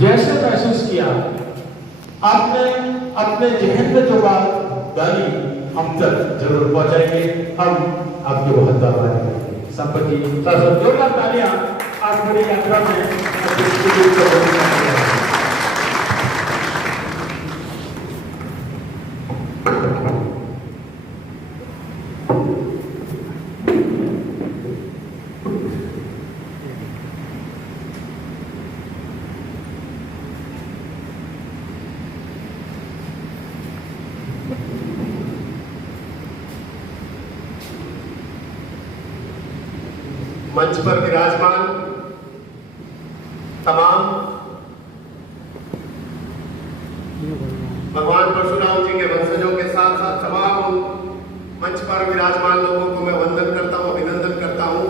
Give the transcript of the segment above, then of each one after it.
जैसे महसूस किया आपने अपने जहन में जो बात डाली हम तक जरूर पहुंचाएंगे। हम आपके बहुत आभारी हैं। संपत्ति जोरदार तालियां आज बड़ी यात्रा में मंच पर विराजमान तमाम भगवान परशुराम जी के वंशजों के साथ साथ तमाम मंच पर विराजमान लोगों को मैं वंदन करता हूं, अभिनंदन करता हूं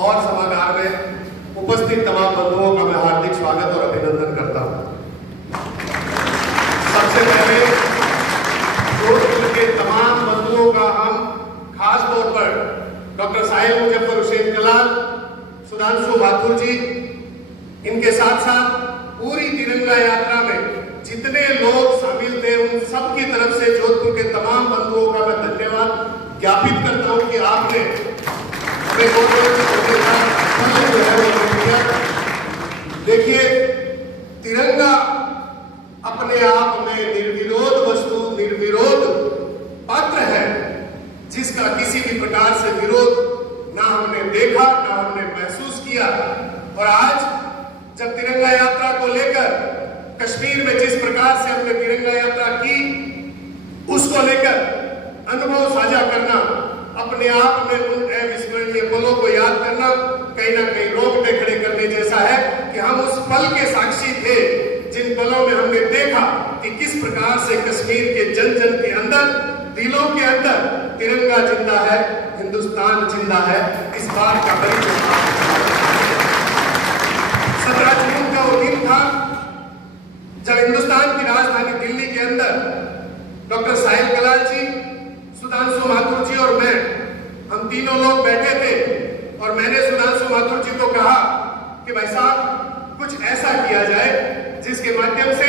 और सभागार में उपस्थित तमाम बंधुओं का मैं हार्दिक स्वागत और अभिनंदन करता हूं। सबसे पहले जोधपुर के तमाम बंधुओं का हम खास तौर पर डॉक्टर साहिल मुजफ्फर हुसैन कलाल, सुधांशु माथुर जी, इनके साथ साथ पूरी तिरंगा यात्रा में जितने लोग शामिल थे उन सब की तरफ से जोधपुर के तमाम बंधुओं का मैं धन्यवाद ज्ञापित करता हूं कि आपने हमें देखिए, तिरंगा अपने आप में निर्विरोध वस्तु, निर्विरोध पात्र है जिसका किसी भी प्रकार से विरोध ना हमने देखा ना हमने महसूस किया। और आज जब तिरंगा यात्रा को लेकर कश्मीर में जिस प्रकार से हमने तिरंगा यात्रा की, उसको लेकर अनुभव साझा करना, अपने आप में उन अविस्मरणीय पलों को याद करना कहीं ना कहीं रोंगटे खड़े करने जैसा है कि हम उस पल के साक्षी थे जिन पलों में हमने देखा कि किस प्रकार से कश्मीर के जन जन के अंदर, दिलों के अंदर तिरंगा जिंदा है, हिंदुस्तान जिंदा है। इस बात का परिचय 17 जून का वो दिन था जब हिंदुस्तान की राजधानी दिल्ली के अंदर डॉक्टर साहिल कलाल जी, सुधांशु माथुर जी और मैं, हम तीनों लोग बैठे थे और मैंने सुधांशु माथुर जी को कहा कि भाई साहब कुछ ऐसा किया जाए जिसके माध्यम से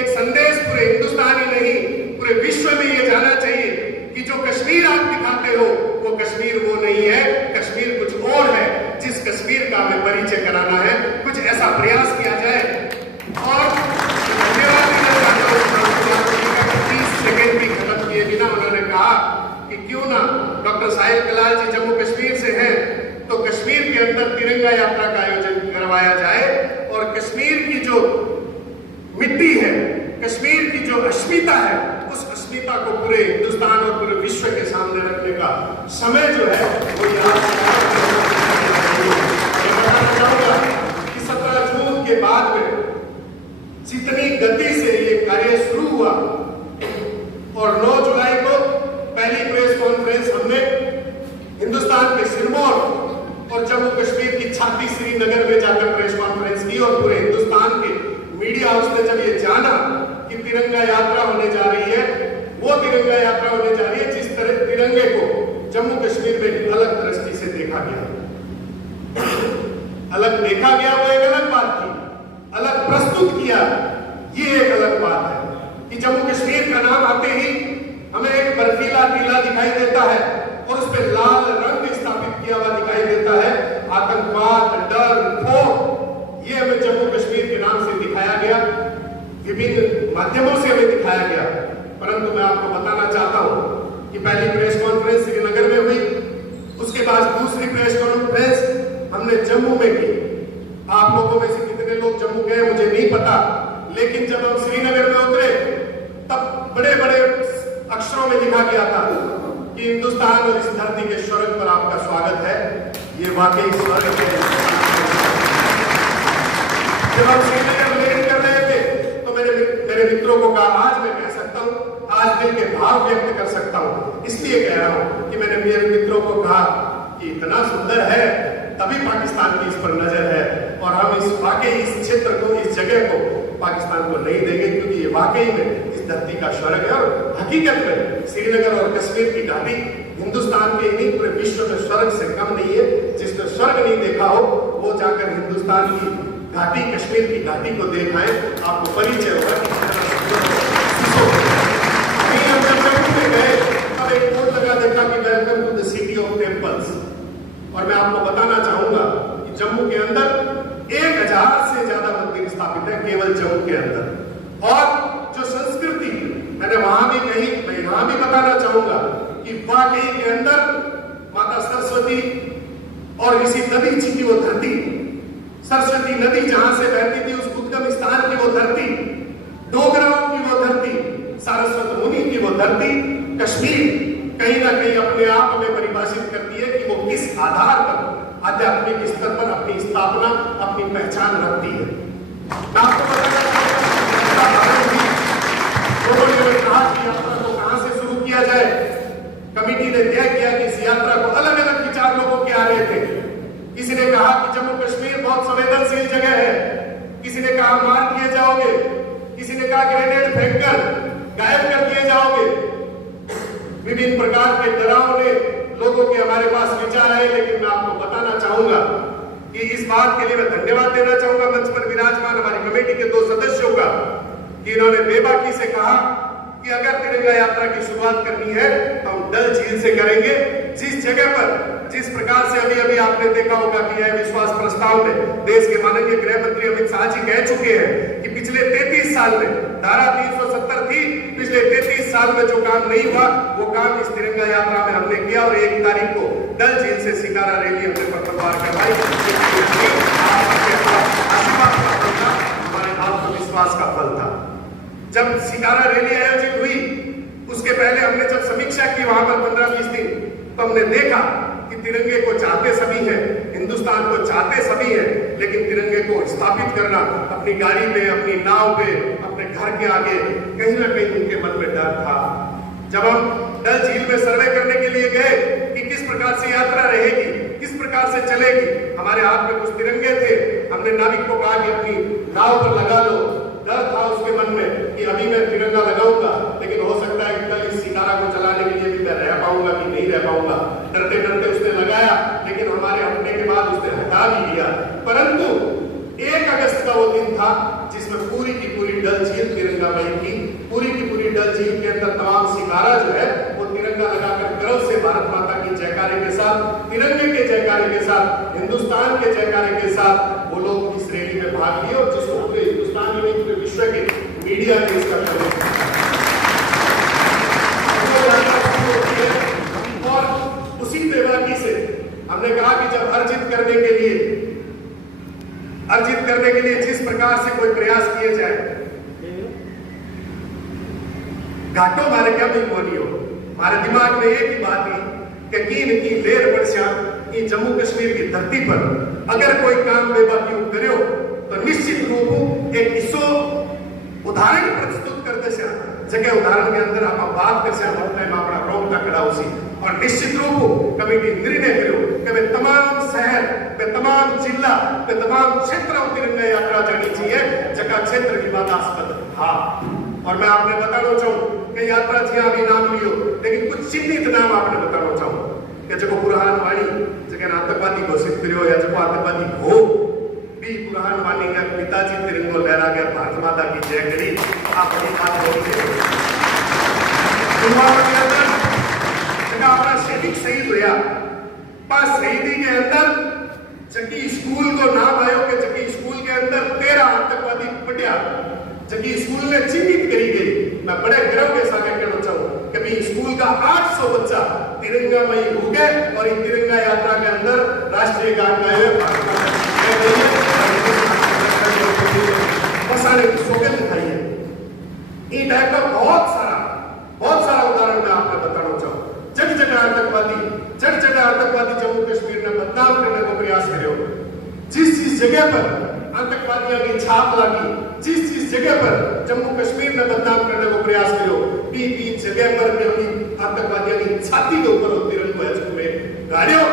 एक संदेश पूरे हिंदुस्तान ही नहीं पूरे विश्व में ये जाना चाहिए कि जो कश्मीर आप दिखाते हो वो कश्मीर वो नहीं है, कश्मीर कुछ और है, जिस कश्मीर का हमें परिचय कराना है। कुछ ऐसा प्रयास किया जाए। और धन्यवाद देना चाहता हूं 30 सेकंड भी खत्म किए बिना उन्होंने कहा कि क्यों ना डॉक्टर साहिल कलाल जी जम्मू कश्मीर से हैं तो कश्मीर के अंदर तिरंगा यात्रा का आयोजन करवाया जाए और कश्मीर की जो मिट्टी है, कश्मीर की जो अस्मिता है, उस अस्मिता को पूरे हिंदुस्तान और पूरे विश्व के सामने रखने का समय जो है वो याद चाहूंगा कि 17 जून के बाद में जितनी गति से ये कार्य शुरू हुआ और 9 जुलाई को पहली प्रेस कॉन्फ्रेंस हमने हिंदुस्तान के सिरमौर और जम्मू कश्मीर की छाती श्रीनगर में जाकर प्रेस कॉन्फ्रेंस की और पूरे हिंदुस्तान के मीडिया हाउस ने जब ये जाना कि तिरंगा यात्रा होने जा रही है, वो तिरंगा यात्रा होने जा रही है जिस तरह तिरंगे को जम्मू कश्मीर में अलग दृष्टि से देखा गया, अलग देखा गया वो एक अलग बात थी, अलग प्रस्तुत किया ये एक अलग बात है कि जम्मू कश्मीर का नाम आते ही हमें एक बर्फीला टीला दिखाई देता है और उस पर लाल रंग स्थापित किया हुआ दिखाई देता है। आतंकवाद, डर, खौफ, ये हमें जम्मू कश्मीर के नाम से दिखाया गया, विभिन्न माध्यमों से हमें दिखाया गया। परंतु मैं आपको बताना चाहता हूं कि पहली प्रेस कॉन्फ्रेंस श्रीनगर में हुई, उसके बाद दूसरी प्रेस कॉन्फ्रेंस हमने जम्मू में की। आप लोगों में से कितने लोग जम्मू गए मुझे नहीं पता, लेकिन जब हम श्रीनगर में उतरे तब बड़े बड़े अक्षरों में लिखा गया था कि हिंदुस्तान और इस धरती के स्वर्ग पर आपका स्वागत है। ये वाकई स्वर्ग है। जब हम श्रीनगर में लैंड कर रहे थे तो मेरे मित्रों को कहा आज मैं कह सकता हूं, आज दिल के भाव व्यक्त कर सकता हूं, इसलिए कह रहा हूं कि मैंने मेरे मित्रों को कहा कि इतना सुंदर है तभी पाकिस्तान की इस पर नजर है और हम इस वाकई इस क्षेत्र को, इस जगह को पाकिस्तान को नहीं देंगे क्योंकि ये वाकई में इस धरती का स्वर्ग है। और हकीकत में श्रीनगर और कश्मीर की घाटी हिंदुस्तान के नहीं पूरे विश्व में स्वर्ग से कम नहीं है। जिसने स्वर्ग नहीं देखा हो वो जाकर हिंदुस्तान की घाटी, कश्मीर की घाटी को देख आए, आपको परिचय होगा कि हम जब जम्मू में गए तब एक बोर्ड लगा देखा कि welcome to the city of temples. और मैं आपको बताना चाहूंगा कि जम्मू के अंदर 1000 से ज्यादा मंदिर स्थापित है केवल जम्मू के अंदर। और जो संस्कृति मैंने वहां भी कही, मैं यहां भी बताना चाहूंगा कि वाकई के अंदर माता सरस्वती और ऋषि नदी जी की वो धरती, सरस्वती नदी जहां से बहती थी उस उद्गम स्थान की वो धरती, डोगराओं की वो धरती, सारस्वत मुनि की वो धरती, कश्मीर कहीं ना कहीं अपने आप में परिभाषित करती है कि वो किस आधार पर आध्यात्मिक स्तर पर अपनी स्थापना, अपनी पहचान रखती है। मैं आपको बताना चाहूंगा उन्होंने कहा कि यात्रा को कहां से शुरू किया जाए। कमिटी ने तय किया कि इस यात्रा को अलग अलग विचार लोगों के आ रहे थे। किसी ने कहा कि जम्मू कश्मीर बहुत संवेदनशील जगह है, किसी ने कहा मार दिए जाओगे, किसी ने कहा ग्रेनेड फेंककर गायब कर दिए जाओगे। विभिन्न प्रकार के डरावने लोगों के हमारे पास विचार आए, लेकिन मैं आपको बताना चाहूंगा कि इस बात के लिए मैं धन्यवाद देना चाहूंगा मंच पर विराजमान हमारी कमेटी के 2 सदस्यों का कि इन्होंने बेबाकी से कहा कि अगर तिरंगा यात्रा की शुरुआत करनी है तो हम डल झील से करेंगे। जिस जगह पर जिस प्रकार से अभी आपने देखा होगा कि यह विश्वास प्रस्ताव में देश के माननीय गृह मंत्री अमित शाह जी कह चुके हैं कि पिछले 33 साल में धारा 370 थी, पिछले 33 साल में जो काम नहीं हुआ वो काम इस तिरंगा यात्रा में हमने किया। और 1 तारीख को डल झील से शिकारा रैली हमने पखवाड़ करवाई। हमारे आत्मविश्वास का फल था। जब शिकारा रैली आयोजित हुई उसके पहले हमने जब समीक्षा की वहां पर 15-20 दिन, तो हमने देखा कि तिरंगे को चाहते सभी हैं, हिंदुस्तान को चाहते सभी हैं, लेकिन तिरंगे को स्थापित करना अपनी गाड़ी पे, अपनी नाव पे, अपने घर के आगे कहीं ना कहीं उनके मन में डर था। जब हम डल झील में सर्वे करने के लिए गए कि किस प्रकार से यात्रा रहेगी, किस प्रकार से चलेगी, हमारे हाथ में कुछ तिरंगे थे। हमने नाविक को कहा कि अपनी नाव पर लगा लो। डर था उसके मन में कि अभी मैं तिरंगा लगाऊंगा, लेकिन हो सकता है कि कल इस सितारा को चलाने के लिए भी मैं रह पाऊंगा कि नहीं रह पाऊंगा। डरते डरते उसने लगाया, लेकिन हमारे हटने के बाद उसने हटा भी लिया। परंतु 1 अगस्त का वो दिन था जिसमें पूरी की पूरी डल झील तिरंगामयी थी। पूरी की पूरी डल झील के अंदर तमाम शिकारा जो है वो तिरंगा लगाकर गर्व से भारत माता की जयकारे के साथ, तिरंगे के जयकारे के साथ, हिंदुस्तान के जयकारे के साथ वो लोग इस रैली में भाग लिए। और जिसको पूरे हिंदुस्तान में नहीं पूरे विश्व के मीडिया ने इसका और उसी बेबाकी से हमने कहा कि जब अर्जित करने के लिए जिस प्रकार से कोई प्रयास किए जाए, घाटों मारे क्या भी बोली हो, हमारे दिमाग में एक ही बात थी कि कीन की लेर वर्षा की जम्मू कश्मीर की धरती पर अगर कोई काम बेबाकी करो तो निश्चित रूप एक किस्सो उदाहरण प्रस्तुत करते से जगह उदाहरण के अंदर हम बात कर से अपना रोंगटा खड़ा हो सी। और निश्चित रूप कमेटी निर्णय करो कि वे तमाम शहर, वे तमाम जिला, वे तमाम क्षेत्र तिरंगा यात्रा जानी चाहिए जगह क्षेत्र विवादास्पद था। और मैं आपने बताना चाहूँ कि यात्रा जी अभी नाम लियो, लेकिन कुछ चिन्हित नाम आपने बताना चाहूँ कि जगह बुरहान वाणी जगह आतंकवादी घोषित करो या जगह आतंकवादी हो भी बुरहान वाणी का पिताजी तिरंगो लहरा गया, भारत माता की जय करी। आप बड़ी बात बोलते अपना सैनिक शहीद हुआ, पास शहीदी के अंदर चकी स्कूल को नाम आयो कि चकी स्कूल के अंदर 13 आतंकवादी पटिया चकी स्कूल ने चिन्हित करी गई। मैं बड़े गर्व के साथ कहना चाहूँ कि भी स्कूल का 800 बच्चा तिरंगामयी हो गए और इस तिरंगा यात्रा के अंदर राष्ट्रीय गान गाए बसाने की सौगंध दिखाई है। इन टाइप का बहुत सारा उदाहरण मैं आपको बताना चाहूँ। जगह आतंकवादी जम्मू कश्मीर ने बदनाम करने को प्रयास करे। जिस जगह पर आतंकवादियों की छाप लगी, जिस जगह पर जम्मू कश्मीर ने बदनाम करने को प्रयास करो, पी जगह पर भी आतंकवादियों की छाती के ऊपर तिरंगा में गाड़ियों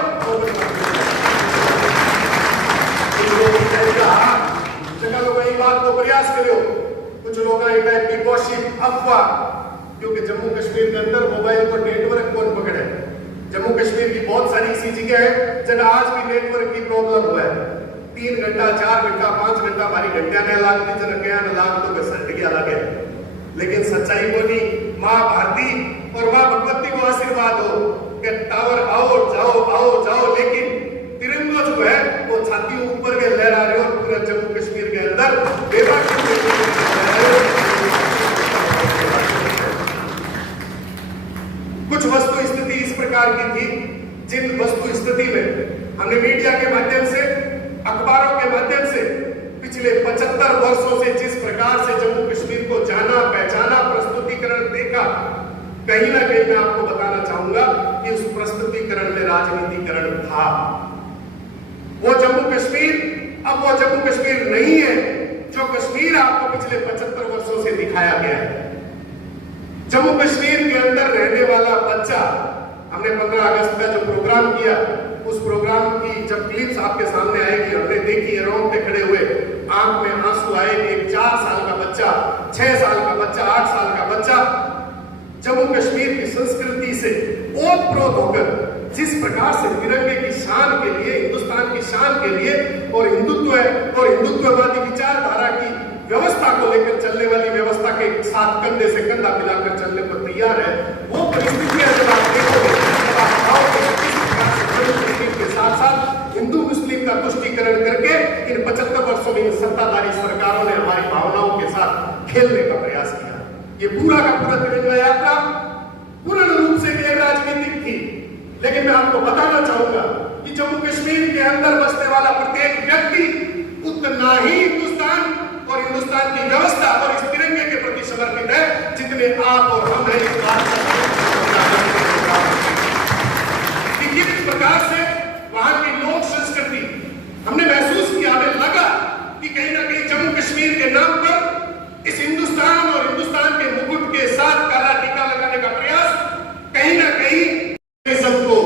जगह लोग यही बात को प्रयास करो। कुछ लोग टाइप की गॉसिप अफवाह, क्योंकि जम्मू कश्मीर के अंदर मोबाइल को नेटवर्क कौन पकड़े। जम्मू कश्मीर की बहुत सारी ऐसी जगह है जहां आज भी नेटवर्क की प्रॉब्लम हुआ है। 3 घंटा 4 घंटा 5 घंटा मारी घंटा ने लागती जन क्या न लाग तो बेसंट गया लगे, लेकिन सच्चाई बोली माँ भारती और माँ भगवती को आशीर्वाद हो कि टावर आओ जाओ, लेकिन तिरंगा जो है वो छाती ऊपर के लहरा रहे हो। पूरे जम्मू कश्मीर के अंदर कुछ वस्तु स्थिति इस प्रकार की थी, जिन वस्तु स्थिति में हमने मीडिया के माध्यम से, अखबारों के माध्यम से पिछले 75 वर्षों से जिस प्रकार से जम्मू कश्मीर को जाना, पहचाना, प्रस्तुतिकरण देखा, कहीं ना कहीं मैं आपको बताना चाहूंगा कि उस प्रस्तुतिकरण में राजनीतिकरण था। वो जम्मू कश्मीर अब वो जम्मू कश्मीर नहीं है जो कश्मीर आपको पिछले 75 वर्षों से दिखाया गया है। जम्मू कश्मीर के अंदर रहने वाला बच्चा, हमने 15 अगस्त का जो प्रोग्राम किया, उस प्रोग्राम की जब क्लिप्स आपके सामने आएगी, हमने देखी है, रोंगटे खड़े हुए, आंख में आंसू आएंगे। एक 4 साल का बच्चा, 6 साल का बच्चा, 8 साल का बच्चा जम्मू कश्मीर की संस्कृति से ओतप्रोत होकर जिस प्रकार से तिरंगे की शान के लिए, हिंदुस्तान की शान के लिए और हिंदुत्ववादी विचारधारा की व्यवस्था को लेकर चलने वाली व्यवस्था के साथ कंधे से कंधा मिलाकर चलने पर तैयार है, वो परिस्थितियां जब आप देखोगे, जब आप पाओगे किस प्रकार से जम्मू कश्मीर के साथ साथ हिंदू मुस्लिम का तुष्टीकरण करके इन 75 वर्षों में सत्ताधारी सरकारों ने हमारी भावनाओं के साथ खेलने का प्रयास किया। ये पूरा का पूरा तिरंगा यात्रा पूर्ण रूप से गैर राजनीतिक थी, लेकिन मैं आपको बताना चाहूंगा कि जम्मू कश्मीर के अंदर बसने वाला प्रत्येक व्यक्ति उतना ही हिंदुस्तान और हिंदुस्तान की व्यवस्था और इस तिरंगे के प्रति समर्पित है जितने आप और हम हैं। इस बात कि किस प्रकार से वहां की लोक संस्कृति हमने महसूस किया, हमें लगा कि कहीं ना कहीं जम्मू कश्मीर के नाम पर इस हिंदुस्तान और हिंदुस्तान के मुकुट के साथ काला टीका लगाने का प्रयास कहीं ना कहीं को,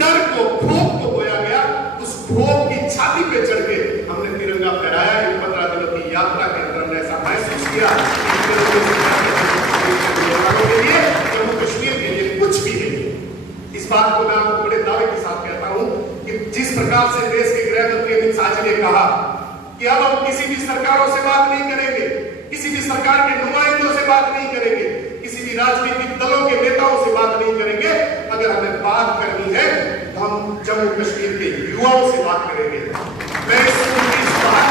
डर को, भोग को बोया गया। उस भोग की छाती पे चढ़ के हमने तिरंगा फहराया। इन 15 दिनों की यात्रा के अंदर हमने ऐसा महसूस किया के लिए जम्मू कश्मीर के लिए कुछ भी नहीं। इस बात को मैं आपको बड़े दावे के साथ कहता हूं कि जिस प्रकार से देश के गृह मंत्री अमित शाह जी ने कहा कि अब हम किसी भी सरकारों से बात नहीं करेंगे, किसी भी सरकार के नुमाइंदों से बात नहीं करेंगे, किसी भी राजनीतिक दलों के नेताओं से बात नहीं करेंगे, अगर हमें बात करनी है तो हम जम्मू कश्मीर के युवाओं से बात करेंगे। मैं इस बात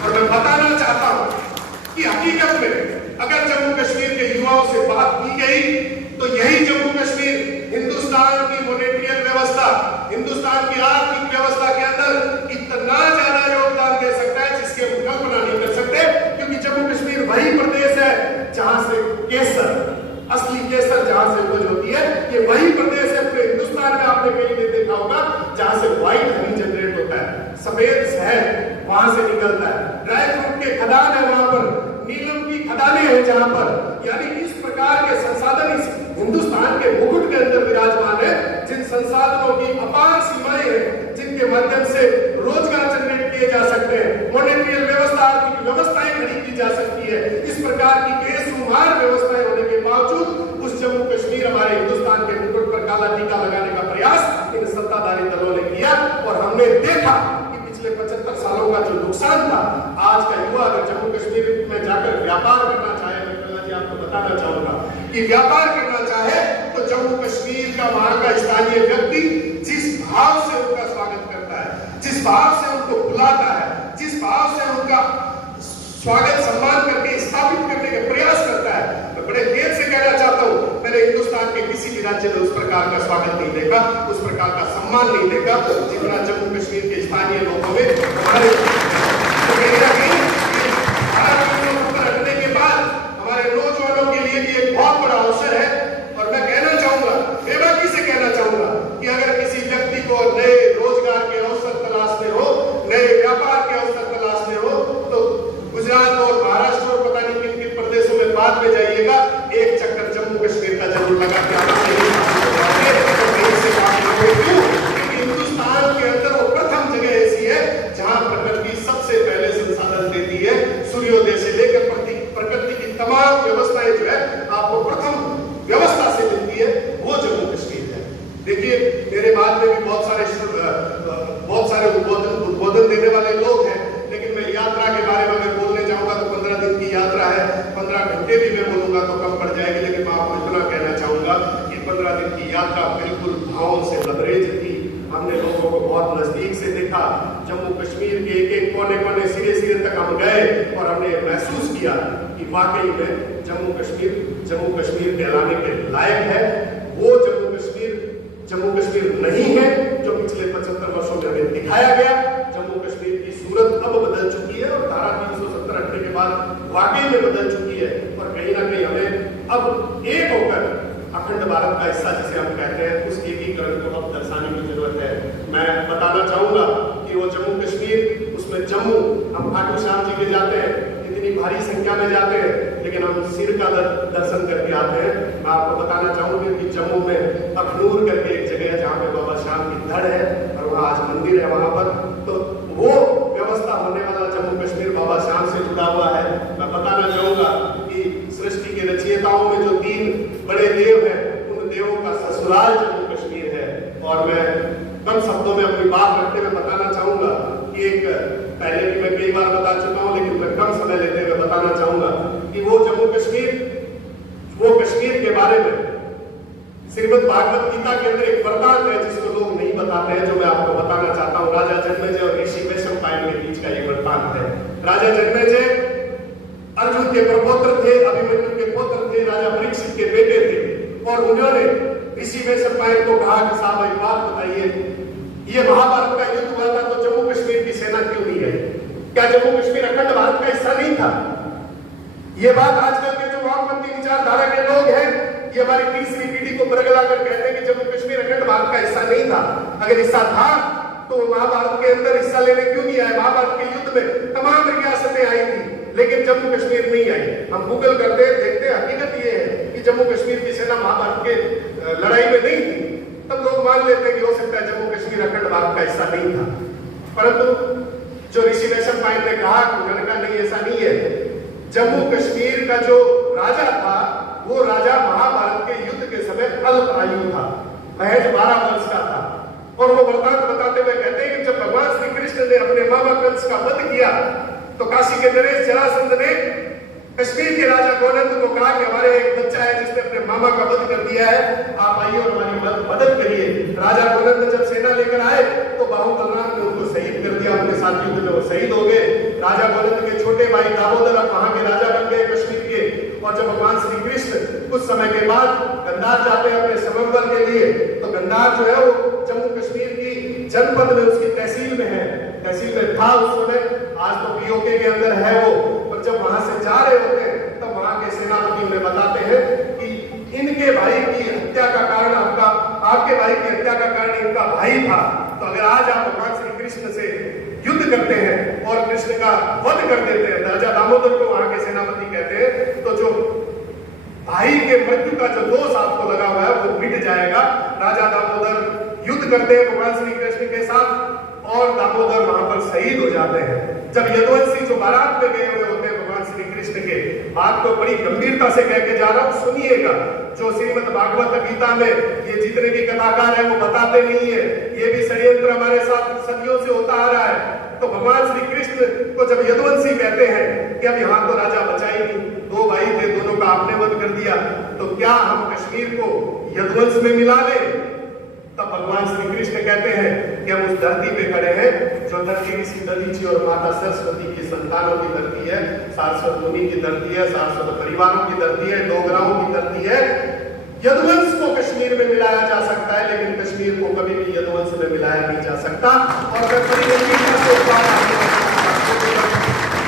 और मैं बताना चाहता हूं कि हकीकत में अगर जम्मू कश्मीर के युवाओं से बात की गई तो यही जम्मू कश्मीर हिंदुस्तान की मॉनेटरी व्यवस्था, हिंदुस्तान की आर्थिक व्यवस्था के अंदर इतना ज्यादा योगदान दे सकता है जिसकी हम कल्पना नहीं कर सकते, क्योंकि जम्मू कश्मीर वही प्रदेश है जहां से केसर, असली केसर जहां से उपज होती है। ये वही प्रदेश है पूरे हिंदुस्तान में, आपने कहीं नहीं देखा होगा, जहां से व्हाइट हनी जनरेट होता है, सफेद शहद वहां से निकलता है, ड्राई फ्रूट के खदान है वहां पर, नीलम की खदानें हैं जहां पर, यानी इस प्रकार के संसाधन इस हिंदुस्तान के मुकुट के अंदर विराजमान है, जिन संसाधनों की अपार सीमाएं हैं, जिनके माध्यम से रोजगार जनरेट किए जा सकते हैं, मॉनेटरी व्यवस्था, आर्थिक व्यवस्थाएं खड़ी की जा सकती है। इस प्रकार की बेशुमार व्यवस्थाएं होने के बावजूद उस जम्मू कश्मीर हमारे हिंदुस्तान के मुकुट पर काला टीका लगाने का प्रयास इन सत्ताधारी दलों ने किया और हमने देखा कि पिछले 75 सालों का जो नुकसान था, आज का युवा अगर जम्मू कश्मीर में जाकर व्यापार करना चाहे, आपको बताना चाहूंगा कि व्यापार करना चाहे तो जम्मू कश्मीर का वहां का स्थानीय व्यक्ति जिस भाव से उनका स्वागत करता है, जिस भाव से उनको बुलाता है, जिस भाव से उनका स्वागत सम्मान करके स्थापित करने का प्रयास करता है, मैं बड़े देर से कहना चाहता हूं, मैंने हिंदुस्तान के किसी भी राज्य में उस प्रकार का स्वागत नहीं देखा, उस प्रकार का सम्मान नहीं देखा जितना जम्मू कश्मीर के स्थानीय लोगों में हमारे रखने के बाद हमारे नौजवानों के लिए भी एक बहुत बड़ा अवसर है। और मैं कहना चाहूंगा, बेबाकी से कहना चाहूंगा कि अगर किसी व्यक्ति को नए रोजगार के अवसर तलाशने हो, नए व्यापार के अवसर तलाशने हो, तो गुजरात और महाराष्ट्र और पता नहीं किन किन प्रदेशों में बाद में जाइएगा, एक चक्कर जम्मू कश्मीर का जरूर लगा के आना चाहिए। हिंदुस्तान के अंदर वो प्रथम जगह ऐसी है जहां प्रकृति किया कि वाकई में जम्मू कश्मीर कहलाने के लायक है। वो जम्मू कश्मीर नहीं है जो पिछले 75 वर्षों में हमें दिखाया गया। जम्मू कश्मीर की सूरत अब बदल चुकी है और धारा 370 हटने के बाद वाकई में बदल चुकी है और कहीं ना कहीं हमें अब एक होकर अखंड भारत का हिस्सा जिसे हम कहते हैं उस एकीकरण को अब दर्शाने की जरूरत है। मैं बताना चाहूंगा कि वो जम्मू कश्मीर, उसमें जम्मू, हम खाटू श्याम जी के जाते हैं, इतनी भारी संख्या में जाते हैं, लेकिन हम सिर का दर्शन करके आते हैं। मैं आपको बताना चाहूंगी कि जम्मू में अखनूर करके एक जगह है जहाँ पे बाबा श्याम की धड़ है और वहाँ आज मंदिर है वहां पर, तो वो व्यवस्था होने वाला जम्मू कश्मीर बाबा श्याम से जुड़ा हुआ है। मैं बताना चाहूंगा कि सृष्टि के रचयिताओं में जो 3 बड़े देव हैं, उन देवों का ससुराल जम्मू कश्मीर है। और मैं कम शब्दों में अपनी बात रखते हुए बताना चाहूंगा कि एक, पहले भी मैं कई बार बता चुका हूं लेकिन मैं कम समय लेते हुए बताना चाहूंगा कि वो जम्मू कश्मीर के बारे में श्रीमद् भागवत गीता के अंदर एक वरदान है जिसको लोग नहीं बताते हैं, जो मैं आपको बताना चाहता हूं। राजा जन्मेजय और ऋषि वैशंपायन के बीच का ये वरदान है। राजा जन्मेजय अर्जुन के प्रपौत्र थे, अभिमन्यु के पुत्र थे, राजा परीक्षित के बेटे थे और उन्होंने ऋषि वैशंपायन को कहा कि साहब एक बात बताइए, ये महाभारत का युद्ध हुआ था तो जम्मू कश्मीर की सेना क्यों नहीं आई? क्या जम्मू कश्मीर अखंड भारत का हिस्सा नहीं था? ये बात आजकल के जो वामपंथी विचारधारा के लोग हैं, ये हमारी तीसरी पीढ़ी को बरगला कर कहते हैं कि जम्मू कश्मीर अखंड भारत का हिस्सा नहीं था। अगर हिस्सा था तो महाभारत के अंदर हिस्सा लेने क्यों नहीं आए? महाभारत के युद्ध में तमाम रियासतें आई थी लेकिन जम्मू कश्मीर नहीं आई। हम गूगल करते हैं, देखते हैं, हकीकत ये है कि जम्मू कश्मीर की सेना महाभारत के लड़ाई में नहीं थी। तब लोग मान लेते हैं कि हो सकता है जम्मू कश्मीर अखंड भारत का हिस्सा नहीं था, परंतु जो ऋषि वैशंपायन ने कहा, उन्होंने कहा नहीं ऐसा नहीं है। जम्मू कश्मीर का जो राजा था वो राजा महाभारत के युद्ध के समय अल्प आयु था, महज 12 वर्ष का था। और वो वृतांत बताते हुए कहते हैं कि जब भगवान श्री कृष्ण ने अपने मामा कंस का वध किया तो काशी के नरेश जरासंध ने कश्मीर के राजा गोनंद को कहा कि हमारे एक बच्चा है जिसने अपने मामा का वध कर दिया है, आप आइए और हमारी मदद करिए। राजा गोनंद जब सेना लेकर आए तो बाहु बलराम ने उनको शहीद कर दिया, उनके साथ युद्ध में वो शहीद हो गए। राजा गोनंद के छोटे भाई दामोदर अब वहां के राजा बन गए कश्मीर के। और जब भगवान श्री कृष्ण कुछ समय के बाद गंधार जाते हैं अपने समंबर के लिए, तो गंधार जो है वो जम्मू कश्मीर की जनपद में, उसकी तहसील में है, तहसील में था उस समय, आज तो पीओके के अंदर है वो। पर जब वहां से जा रहे होते हैं तब वहां के सेनापति उन्हें बताते हैं कि इनके भाई की हत्या का कारण आपके भाई की हत्या का कारण इनका भाई था। तो अगर आज आप भगवान श्री कृष्ण से युद्ध करते हैं और कृष्ण का वध कर देते हैं, राजा दामोदर को वहां के सेनापति कहते हैं, तो जो भाई के मृत्यु का जो दोष आपको लगा हुआ है वो मिट जाएगा। राजा दामोदर युद्ध करते हैं भगवान श्री कृष्ण के साथ और दामोदर वहां पर शहीद हो जाते हैं। जब यदुवंशी जो बारात में गए हुए होते हैं भगवान श्री कृष्ण के, बात को बड़ी गंभीरता से कह के जा रहा हूं, सुनिएगा। जो श्रीमद् भागवत गीता में ये जितने भी कथाकार हैं वो बताते नहीं है, ये भी षड्यंत्र हमारे साथ सदियों से होता आ रहा है। तो भगवान श्री कृष्ण को जब यदुवंशी कहते हैं कि अब यहाँ तो राजा बचा ही नहीं, 2 भाई थे, दोनों का आपने वध कर दिया, तो क्या हम कश्मीर को यदुवंश में मिला लें? तब भगवान श्री कृष्ण कहते हैं कि हम उस धरती पे खड़े हैं जो धरती ऋषि दधीचि और माता सरस्वती की संतानों की धरती है, सारस्वत मुनि की धरती है, सारस्वत परिवारों की धरती है, डोगराओं की धरती है। यदुवंश को कश्मीर में मिलाया जा सकता है लेकिन कश्मीर को कभी भी यदुवंश में मिलाया नहीं जा सकता। और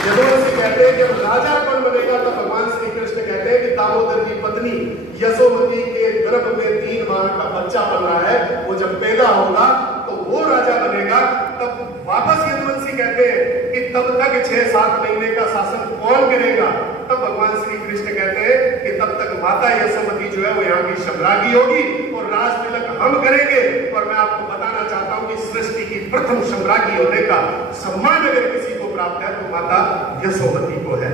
यदुवंशी कहते हैं कि राजा कौन बनेगा, तो भगवान श्री कृष्ण कहते हैं कि दामोदर की पत्नी यशोमती के गर्भ में 3 माह का बच्चा बन रहा है, वो जब पैदा होगा तो वो राजा बनेगा। तब वापस यदुवंशी कहते हैं कि तब तक 6-7 महीने का शासन कौन करेगा? तब भगवान श्री कृष्ण कहते हैं कि तब तक माता यशोमती जो है वो यहाँ की सम्राज्ञी होगी और राज तिलक हम करेंगे। और मैं आपको बताना चाहता हूँ कि सृष्टि की प्रथम सम्राज्ञी होने का सम्मान अगर किसी को प्राप्त है तो माता यशोमती को है।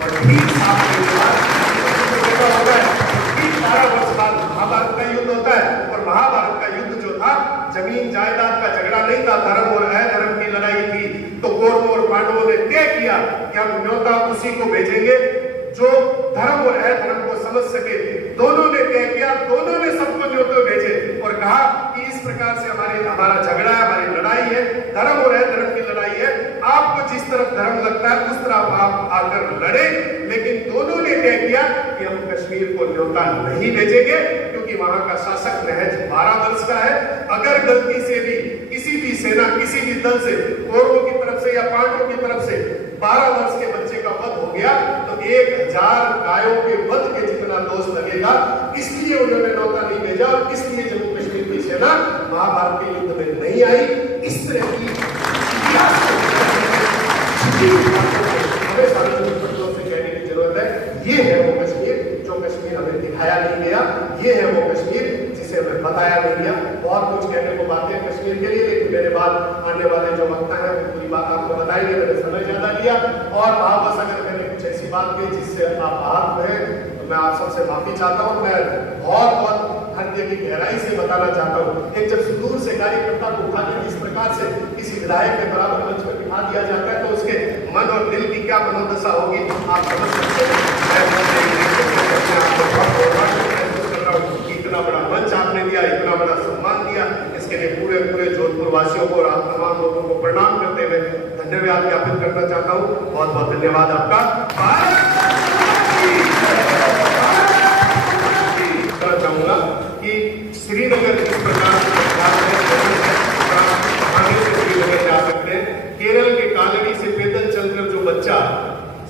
और ठीक 7 महीने बाद होता है, ठीक 12 वर्ष बाद महाभारत का युद्ध होता है। और महाभारत का युद्ध जो था जमीन जायदाद का झगड़ा नहीं था, धर्म और अधर्म की लड़ाई थी। तो कौरवों और पांडवों ने तय किया कि हम न्योता उसी को भेजेंगे जो धर्म और अधर्म को समझ सके। दोनों ने तय किया, दोनों ने सबको न्योते भेजे और कहा कि इस प्रकार से हमारा झगड़ा है, हमारी लड़ाई है, धर्म और अधर्म की लड़ाई है, आपको जिस तरफ धर्म लगता है उस तरफ आप आकर लड़े, लेकिन दोनों ने तय किया कि हम कश्मीर को न्योता नहीं भेजेंगे, क्योंकि वहां का शासक महज 12 वर्ष का है। अगर गलती से भी किसी भी सेना, किसी भी दल से, कौरवों की तरफ से या पांडवों की तरफ से 12 वर्ष के बच्चे का वध हो गया तो 1000 गायों के वध के जितना दोष लगेगा। इसलिए उन्होंने न्योता नहीं भेजा और इसलिए जम्मू कश्मीर की सेना महाभारत के युद्ध में नहीं आई। इस तरह की हमें सार्वजनिक पक्षों से कहने की जरूरत है। ये है वो कश्मीर जो कश्मीर हमें दिखाया नहीं गया, ये है वो कश्मीर जिसे हमें बताया नहीं गया। बहुत कुछ कहने को बातें हैं कश्मीर के लिए, लेकिन मेरे बाद आने वाले जो वक्ता है वो पूरी बात आपको बताएंगे। मैंने समय ज्यादा लिया और बस अगर मैंने कुछ ऐसी बात की जिससे आप आहत हुए तो मैं आप सबसे माफी चाहता हूँ। मैं बहुत हृदय की गहराई से बताना चाहता हूँ, एक जब सुदूर से कार्यकर्ता को उठा के इस प्रकार से किसी विधायक के बराबर मंच पर बिठा दिया जाता है तो उसके मन और दिल की क्या मनोदशा होगी आप समझ सकते हैं। इतना बड़ा मंच आपने दिया, इतना बड़ा सम्मान दिया, इसके लिए पूरे जोधपुर वासियों को और आप तमाम लोगों को प्रणाम करते हुए धन्यवाद ज्ञापित करना चाहता हूँ। बहुत बहुत धन्यवाद आपका। चाहूंगा कि श्रीनगर किस प्रकार से श्रीनगर जा सकते हैं। केरल के कालड़ी से पैदल चलकर जो बच्चा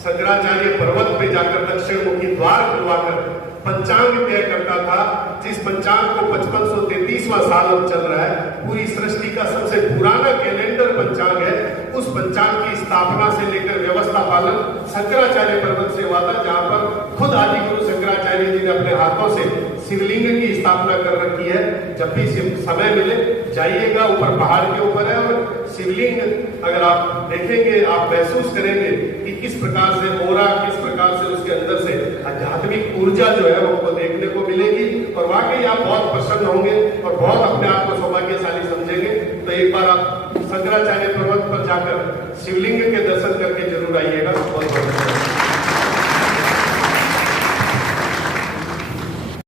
शंकराचार्य पर्वत पे जाकर दक्षिण मुखी द्वार खुलवाकर पंचांग तय करता था, जिस पंचांग को 5533वां साल अब चल रहा है, पूरी सृष्टि का सबसे पुराना कैलेंडर पंचांग है। उस पंचांग की स्थापना से लेकर व्यवस्था पालन शंकराचार्य पर्वत से हुआ था, जहां पर खुद आदि गुरु शंकराचार्य जी ने अपने हाथों से शिवलिंग की स्थापना कर रखी है। जब भी समय मिले जाइएगा, ऊपर पहाड़ के ऊपर है और शिवलिंग अगर आप देखेंगे आप महसूस करेंगे कि किस प्रकार से ओरा, किस प्रकार से उसके अंदर से आध्यात्मिक ऊर्जा जो है वो देखने को मिलेगी और वाकई आप बहुत प्रसन्न होंगे और बहुत अपने आप को सौभाग्यशाली समझेंगे। तो एक बार आप शंकराचार्य पर्वत पर जाकर शिवलिंग के दर्शन करके जरूर आइएगा। बहुत बहुत